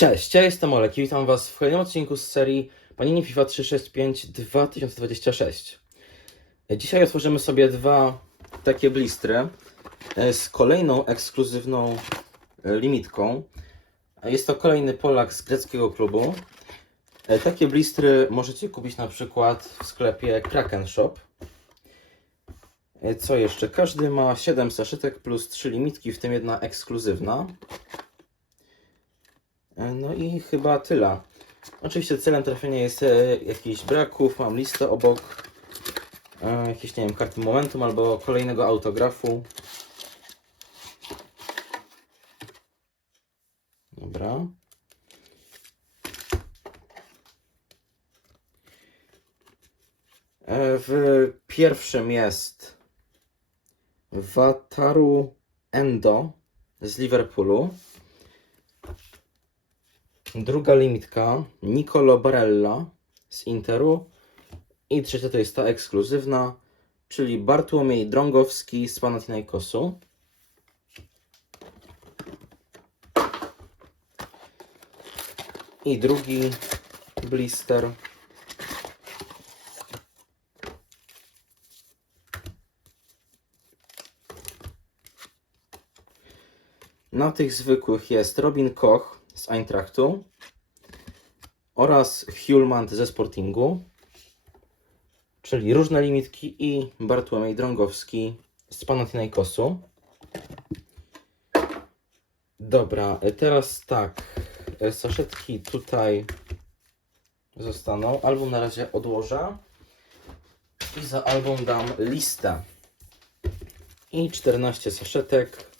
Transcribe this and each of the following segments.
Cześć, ja jestem Olek i witam Was w kolejnym odcinku z serii Panini FIFA 365 2026. Dzisiaj otworzymy sobie dwa takie blistry e, z kolejną ekskluzywną e, limitką. Jest to kolejny Polak z greckiego klubu. E, Takie blistry możecie kupić na przykład w sklepie Kraken Shop. Co jeszcze? Każdy ma 7 saszetek plus 3 limitki, w tym jedna ekskluzywna. E, No i chyba tyle. Oczywiście celem trafienia jest e, jakichś braków, mam listę obok, e, jakieś, nie wiem, karty momentum albo kolejnego autografu. Dobra. W pierwszym jest Wataru Endo z Liverpoolu. Druga limitka Nicolo Barella z Interu. I trzecia to jest ta ekskluzywna, czyli Bartłomiej Drągowski z Panathinaikosu. I drugi blister. Na tych zwykłych jest Robin Koch Eintrachtu oraz Hulmand ze Sportingu, czyli różne limitki i Bartłomiej Drągowski z Panathinaikosu. Dobra, teraz tak, saszetki tutaj zostaną. Album na razie odłożę i za album dam listę. I 14 saszetek.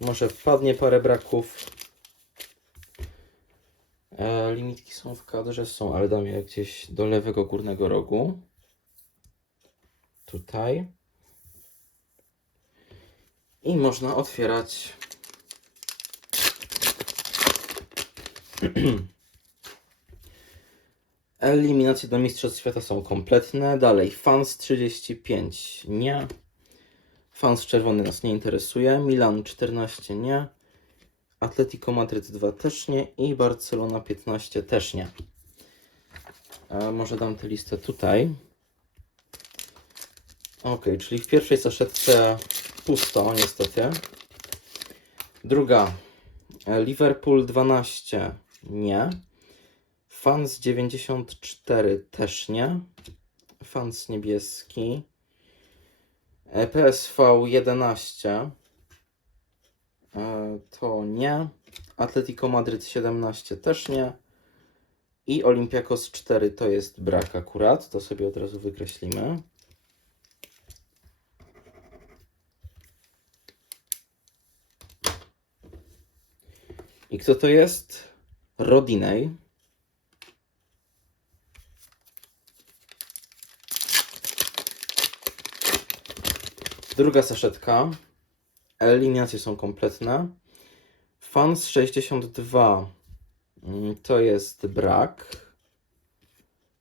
Może wpadnie parę braków. E, limitki są w kadrze, są, ale dam je gdzieś do lewego górnego rogu. Tutaj. I można otwierać. Eliminacje do Mistrzostw Świata są kompletne. Dalej, Fans 35 nie. Fans czerwony nas nie interesuje. Milan 14 nie. Atletico Madryt 2 też nie. I Barcelona 15 też nie. A może dam tę listę tutaj. Ok, czyli w pierwszej saszetce pusto, niestety. Druga. Liverpool 12 nie. Fans 94 też nie. Fans niebieski. E, PSV 11 e, to nie. Atletico Madryt 17 też nie. I Olympiakos 4 to jest brak akurat. To sobie od razu wykreślimy. I kto to jest? Rodinej. Druga saszetka. Eliminacje są kompletne. Fans 62 mm, to jest brak.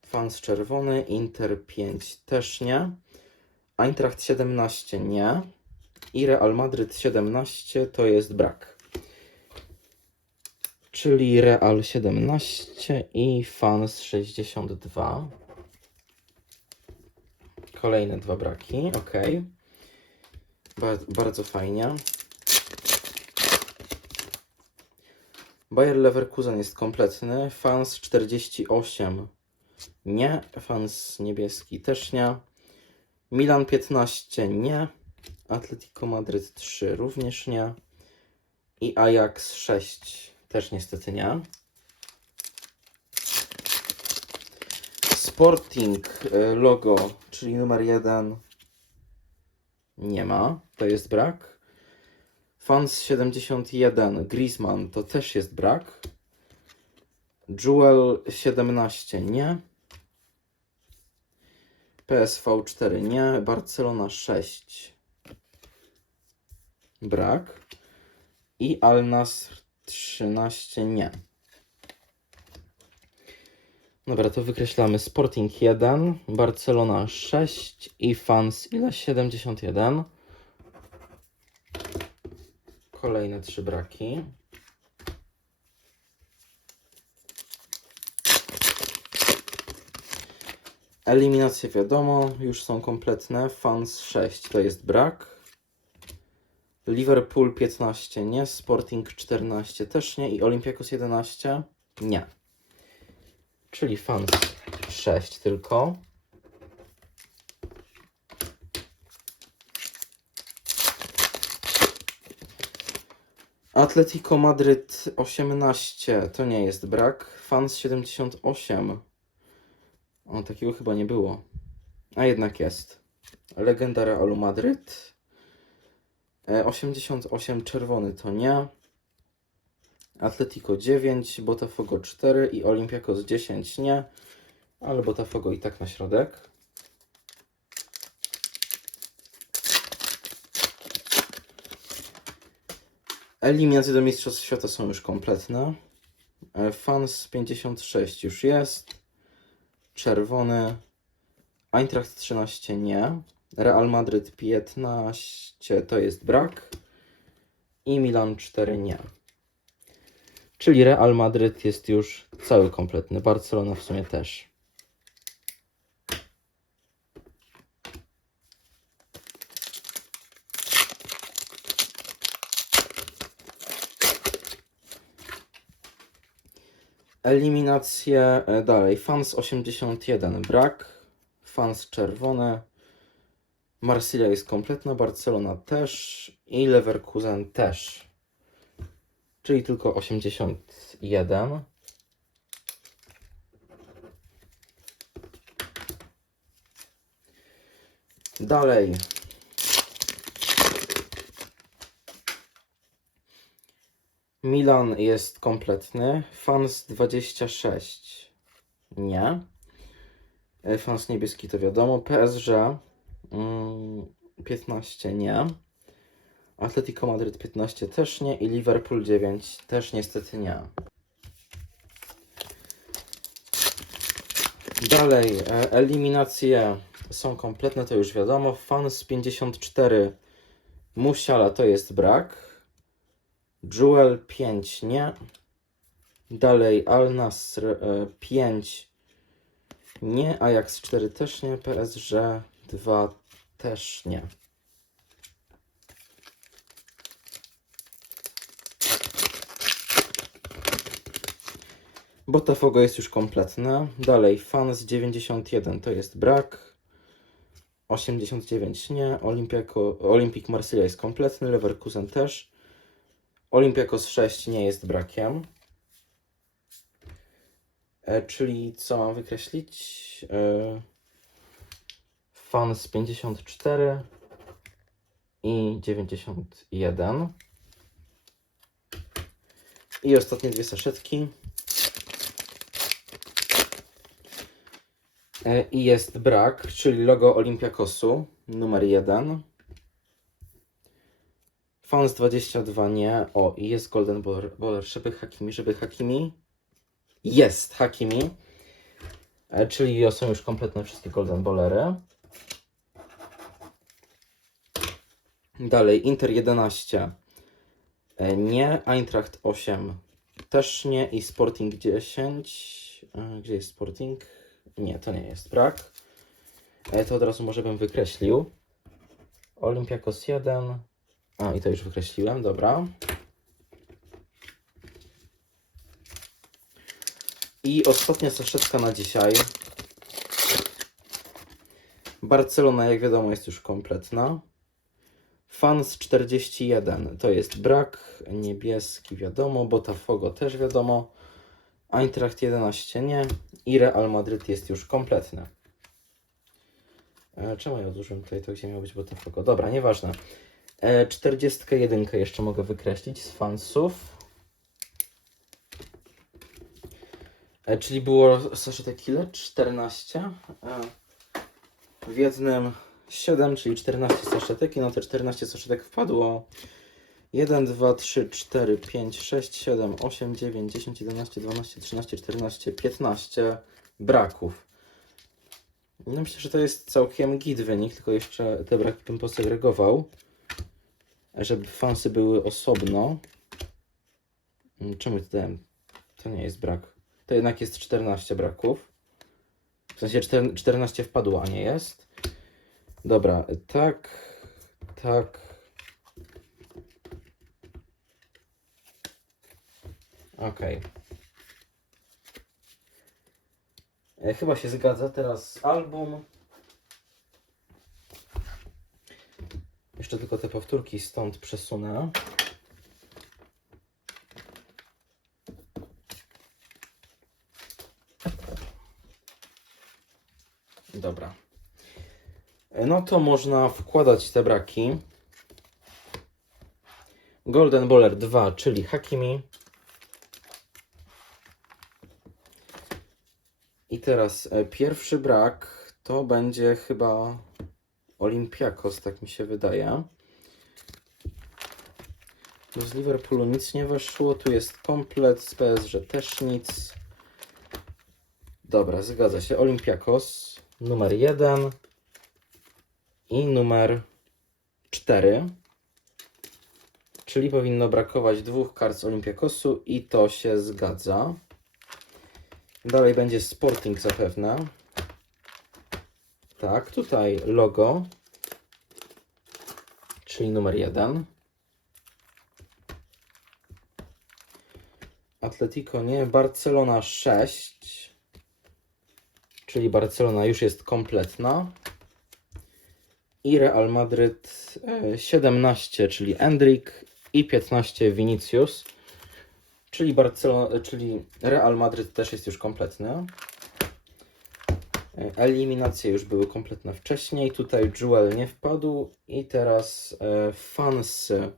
Fans czerwony. Inter 5 też nie. Eintracht 17 nie. I Real Madryt 17 to jest brak. Czyli Real 17 i Fans 62. Kolejne dwa braki. Ok. Bar- bardzo fajnie. Bayer Leverkusen jest kompletny. Fans 48 nie. Fans niebieski też nie. Milan 15 nie. Atletico Madryt 3 również nie. I Ajax 6 też niestety nie. Sporting y, logo, czyli numer 1 nie ma, to jest brak. Fans 71, Griezmann to też jest brak. Jewel 17 nie. PSV 4 nie. Barcelona 6 brak. I Al Nassr 13 nie. Dobra, to wykreślamy Sporting 1, Barcelona 6 i Fans ile? 71. Kolejne trzy braki. Eliminacje wiadomo, już są kompletne. Fans 6 to jest brak. Liverpool 15 nie, Sporting 14 też nie i Olympiakos 11 nie. Czyli fans 6 tylko. Atletico Madryt 18 to nie jest brak. Fans 78. O, takiego chyba nie było. A jednak jest. Legenda Realu Madryt. E, 88 czerwony to nie. Atletico 9, Botafogo 4 i Olympiakos 10 nie. Ale Botafogo i tak na środek. Eliminacje do Mistrzostw Świata są już kompletne. E, Fans 56 już jest. Czerwony. Eintracht 13 nie. Real Madryt 15 to jest brak. I Milan 4 nie. Czyli Real Madryt jest już cały kompletny. Barcelona w sumie też. Eliminacje e, dalej. Fans 81 brak. Fans czerwone. Marsylia jest kompletna, Barcelona też i Leverkusen też. Czyli tylko 81. Dalej. Milan jest kompletny. Fans 26. Nie. E, Fans niebieski to wiadomo. PSG mm, 15 nie. Atletico Madryt 15 też nie. I Liverpool 9 też niestety nie. Dalej, e, eliminacje są kompletne, to już wiadomo. Fans 54 Musiala to jest brak. Jewel 5 nie. Dalej Al Nasr e, 5 nie. Ajax 4 też nie. PSG 2 też nie. Botafogo jest już kompletne. Dalej Fans 91 to jest brak. 89 nie. Olympiako, Olympic Marsylia jest kompletny. Leverkusen też. Olympiakos 6 nie jest brakiem. E, czyli co mam wykreślić? E, Fans 54 i 91. I ostatnie dwie saszetki. I jest brak, czyli logo Olympiakosu numer 1. Fans 22 nie. O, i jest Golden Baller, Baller żeby Hakimi, żeby Hakimi. Jest Hakimi. E, czyli są już kompletne wszystkie Golden Ballery. Dalej, Inter 11. E, Nie. Eintracht 8. Też nie. I Sporting 10. E, Gdzie jest Sporting? Nie, to nie jest brak. E, To od razu może bym wykreślił. Olympiakos 1. A, i to już wykreśliłem, dobra. I ostatnia saszetka na dzisiaj. Barcelona, jak wiadomo, jest już kompletna. Fans 41 to jest brak. Niebieski, wiadomo. Botafogo też wiadomo. Eintracht 11 nie. I Real Madryt jest już kompletny. E, czemu ja odłożyłem tutaj to, gdzie miał być Botafogo? Dobra, nieważne. E, 41 jeszcze mogę wykreślić z fansów. E, czyli było saszetek ile? 14. E, w jednym 7, czyli 14 saszetek i na te 14 saszetek wpadło 1, 2, 3, 4, 5, 6, 7, 8, 9, 10, 11, 12, 13, 14, 15 braków. No myślę, że to jest całkiem git wynik, tylko jeszcze te braki bym posegregował, żeby fansy były osobno. Mm, Czemu to dałem? To nie jest brak. To jednak jest 14 braków. W sensie czter- 14 wpadło, a nie jest. Dobra, tak, tak. Okej. E, Chyba się zgadza. Teraz album. Jeszcze tylko te powtórki stąd przesunę. Dobra. E, No to można wkładać te braki. Golden Bowler 2, czyli Hakimi. Teraz e, pierwszy brak to będzie chyba Olympiakos, tak mi się wydaje. Tu z Liverpoolu nic nie weszło, tu jest komplet, z PSG też nic. Dobra, zgadza się. Olympiakos numer 1 i numer 4. Czyli powinno brakować dwóch kart z Olympiakosu i to się zgadza. Dalej będzie Sporting zapewne. Tak, tutaj logo, czyli numer 1. Atletico nie, Barcelona 6, czyli Barcelona już jest kompletna. I Real Madryt e, 17, czyli Endrick i 15 Vinicius. Czyli, czyli Real Madryt też jest już kompletny. E, Eliminacje już były kompletne wcześniej. Tutaj Jewel nie wpadł. I teraz e, Fansy.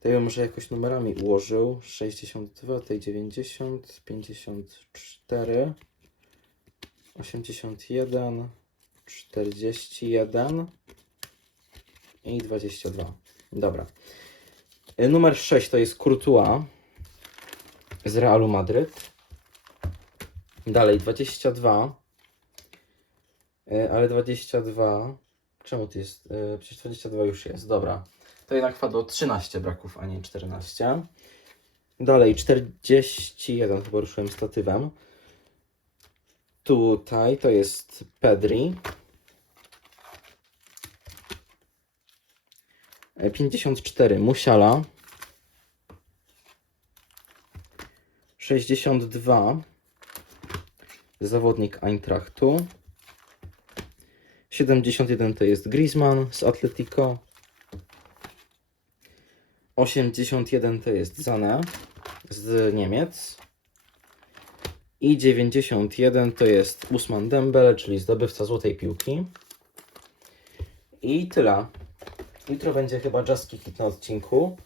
To ja może jakoś numerami ułożył. 62, tej 90, 54, 81, 41 i 22. Dobra. E, Numer 6 to jest Courtois z Realu Madryt. Dalej 22. E, Ale 22. Czemu to jest? e, Przecież 22 już jest. Dobra. To jednak wpadło 13 braków, a nie 14. Dalej 41. Chyba ruszyłem statywem. Tutaj to jest Pedri. E, 54 Musiala. 62 zawodnik Eintrachtu. 71 to jest Griezmann z Atletico. 81 to jest Zane z Niemiec. I 91 to jest Usman Dembele, czyli zdobywca złotej piłki. I tyle. Jutro będzie chyba Jaski Hit na odcinku.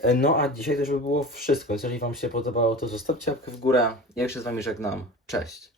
E, No a dzisiaj też by było wszystko. Jeżeli Wam się podobało, to zostawcie łapkę w górę. Ja już się z Wami żegnam. Cześć!